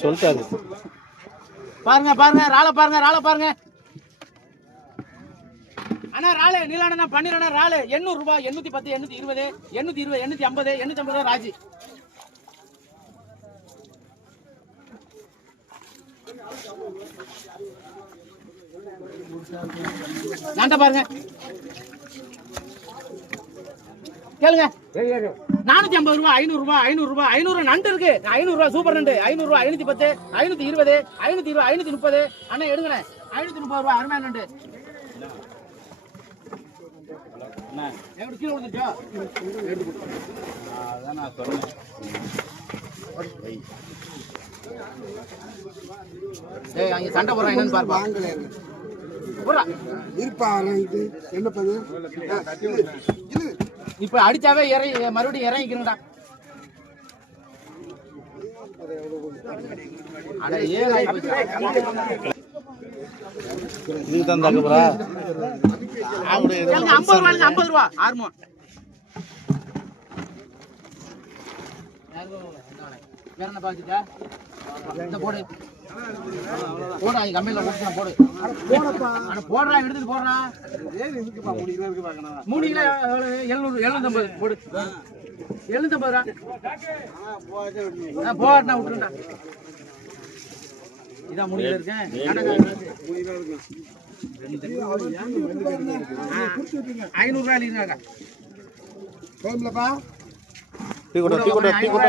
சொல்லிட்டாரு. பாருங்க பாருங்க ராளை பாருங்க ராளை பாருங்க அண்ணா ராளு நீலானா பண்ணிடுறா ராளு 800 ரூபாய் 810 820 820 850 850 ராஜி நான்ட்ட பாருங்க கேளுங்க 450 ரூபாய் 500 ரூபாய் 500 ரூபாய் 500 நண்டு இருக்கு 500 ரூபாய் சூப்பர் நண்டு 500 ரூபாய் 510 520 520 530 அண்ணா எடுங்கண்ணே 530 ரூபாய் அருமையான நண்டு அண்ணா எப்படி கீழே விழுந்துச்சோ அதான் நான் சொன்னேன் ஏய் அங்க சண்டை போடுறான் என்னன்னு பாருப்பா இருப்பா என்ன பண்ணு இப்ப அடிச்சாவே மறுபடியும் இறங்கிக்கிறா இதுக்கு தான் தகவலா 50 ரூபா ஆர்மோ வேற என்ன பாத்துட்டா இந்த போடு போடா கம்மியில போடு போடுறா எடுத்துட்டு போடுறா 3 கிலோ 750 போடு 750 ரூபா போடா விட்டுருண்டா இதான் முடியல இருக்கேன் 500 ரூபாய் இருக்காங்க டைம்லப்பா டீ கூட